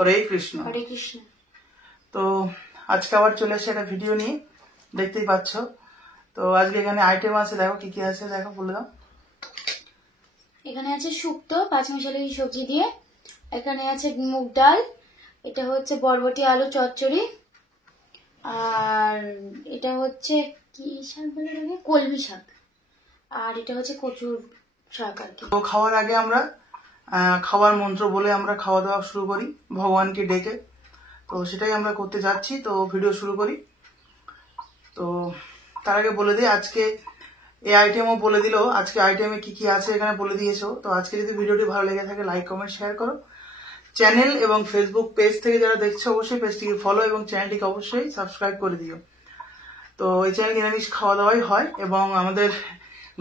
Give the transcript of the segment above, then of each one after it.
হরে কৃষ্ণ। হরে কৃষ্ণ। তো আজকে আবার চলে এসে একটা ভিডিও নিয়ে, দেখতেই পাচ্ছ। তো আজকে এখানে আইটেম আছে, দেখো কি কি আছে, দেখো বলে দাও। এখানে আছে শুক্তো 5 মিশালি সবজি দিয়ে, এখানে আছে মুগ ডাল, এটা হচ্ছে বরবটি আলু চচ্চড়ি, আর এটা হচ্ছে কি শাক বলে রে, কলমি শাক, আর এটা হচ্ছে কচুর শাক আর কি। তো খাওয়ার আগে আমরা খাওয়ার মন্ত্র বলে আমরা খাওয়া দাওয়া শুরু করি ভগবানকে ডেকে। তো সেটাই আমরা করতে যাচ্ছি। তো ভিডিও শুরু করি। তো তার আগে বলে দিই, আজকে এই আইটেমও বলে দিল, আজকে আইটেমে কি কি আছে এখানে বলে দিয়েছো। তো আজকে যদি ভিডিওটি ভালো লেগে থাকে লাইক কমেন্ট শেয়ার করো। চ্যানেল এবং ফেসবুক পেজ থেকে যারা দেখছো অবশ্যই পেজটিকে ফলো এবং চ্যানেলটিকে অবশ্যই সাবস্ক্রাইব করে দিও। তো এই চ্যানেল নিরামিষ খাওয়া দাওয়াই হয় এবং আমাদের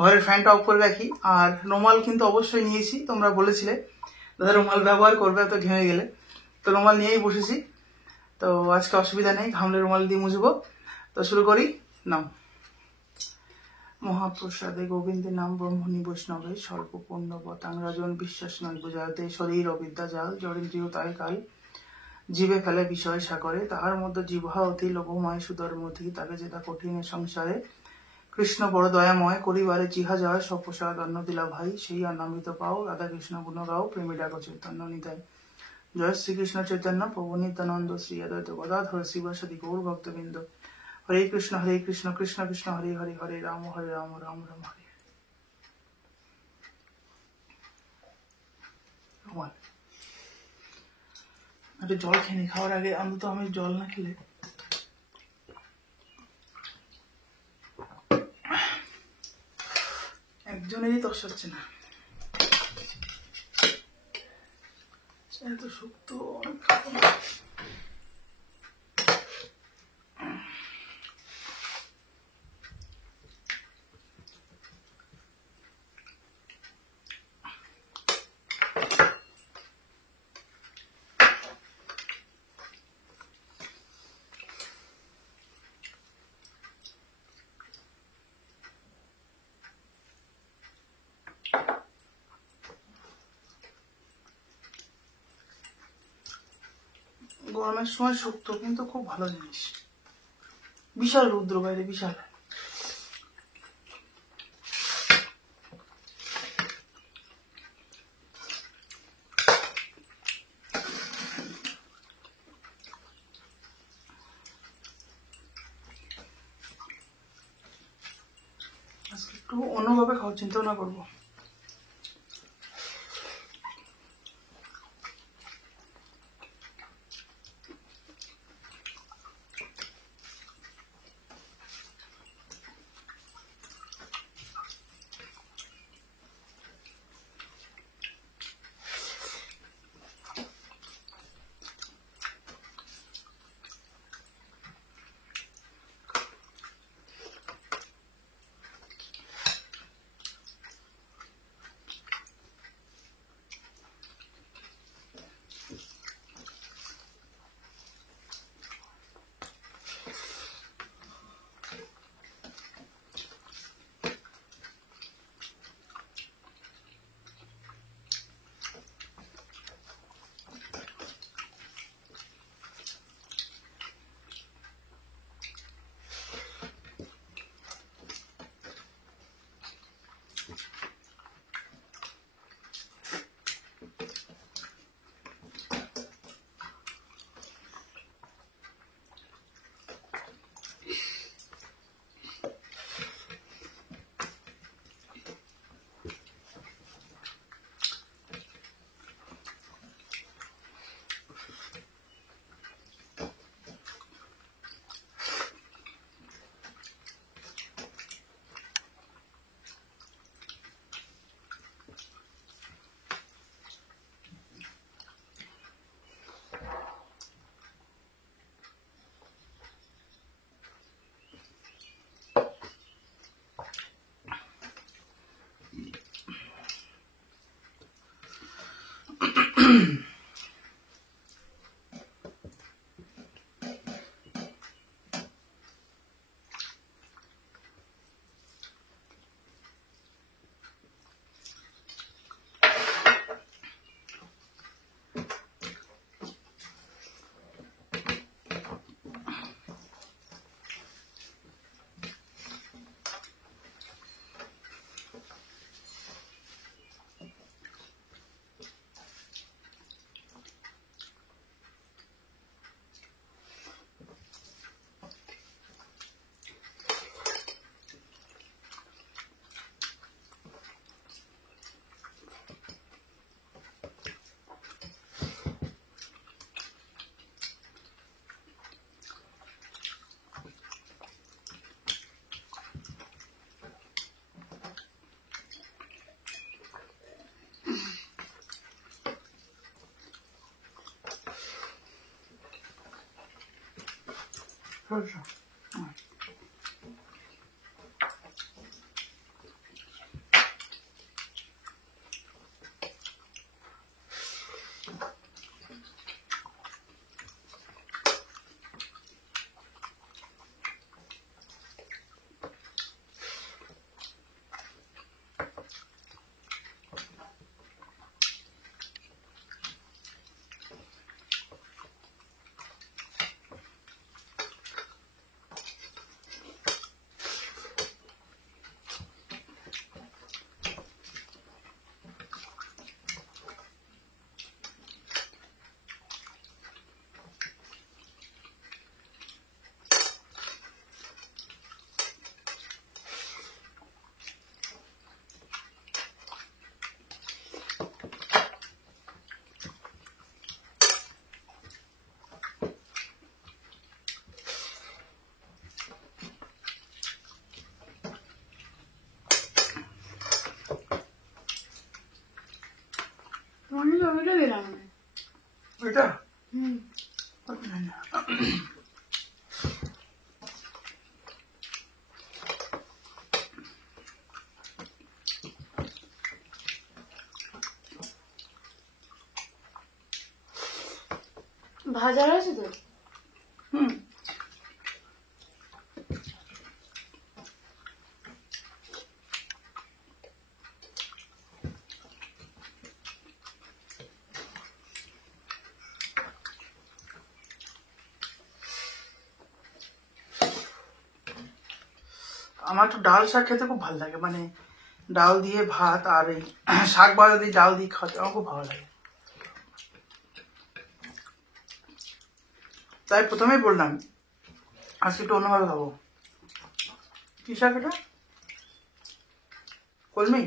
ঘরের ফ্যানটা অফ করে রাখি। আর রুমাল কিন্তু অবশ্যই নিয়েছি, তোমরা বলেছিলে দাদা রুমাল ব্যবহার করবে তো ঘেমে গেলে, তো রুমাল নিয়েই বসেছি। তো আজকে অসুবিধা নেই, ঘামলে রুমাল দিয়ে মুছবো। তো শুরু করি নাও। মহাপ্রসাদে গোবিন্দের নাম ব্রহ্মণী বৈষ্ণবে স্বল্প পুণ্য বতাং রাজন বিশ্বাস নয় বুঝাতে শরীর অবিদ্যা জাল জড়িন্দ্রিয় তাই কাল জীবে ফেলে বিষয় সাগরে তাহার মধ্যে জিহ্বা অতি লোভময় সুদর মতি তাকে যেটা কঠিন সংসারে কৃষ্ণ বড় দয়াময় করিবারে জিহা যায় সপ্রসাদ অন্ন দিলা ভাই সেই অন্নামৃত পাও রাধা কৃষ্ণ গুণ গাও প্রেমী ডাক চৈতন্য নিতাই জয় শ্রীকৃষ্ণ চৈতন্য প্রভু নিত্যানন্দ শ্রী অদ্বৈত গদাধর শিবাসাদি গৌর ভক্তবৃন্দ। হরে কৃষ্ণ কৃষ্ণ কৃষ্ণ হরে হরে হরে রাম রাম রাম হরে। একটু জল খেয়ে নি খাওয়ার আগে, অন্তত আমি জল না খেলে একজনেরই তস হচ্ছে না। এত শক্ত গরমের সময় শক্ত কিন্তু খুব ভালো জিনিস। বিশাল রৌদ্র বাইরে, বিশাল। আজকে একটু অন্যভাবে খাওয়ার চিন্তা ভাবনা করবো। সরষে। টমেটো দিলাম না। এটা হুম, ভাজার আছে তো? হুম আমার তো ডাল শাক খেতে খুব ভালো লাগে, মানে ডাল দিয়ে ভাত আর এই শাক ভাজা দিয়ে ডাল দিয়ে খাওয়াতে আমার খুব ভালো লাগে। তাই প্রথমেই বললাম আজকে একটু অন্যভাবে খাবো। কি শাক এটা? কলমি?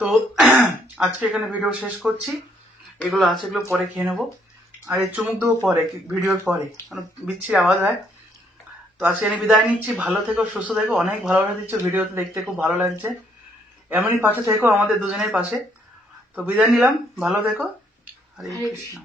তো আজকে এখানে ভিডিও শেষ করছি। এগুলো আছে, এগুলো পরে খেয়ে নেবো। আর এই চুমুক দেবো পরে, ভিডিওর পরে, কারণ বিচ্ছিরি আওয়াজ হয়। তো আজকে আমি বিদায় নিচ্ছি। ভালো থেকো, সুস্থ থেকো। অনেক ভালোবাসা দিচ্ছ, ভিডিওতে দেখতে খুব ভালো লাগছে। এমনই পাশে থেকো, আমাদের দুজনের পাশে। তো বিদায় নিলাম, ভালো থেকো। হরে কৃষ্ণ।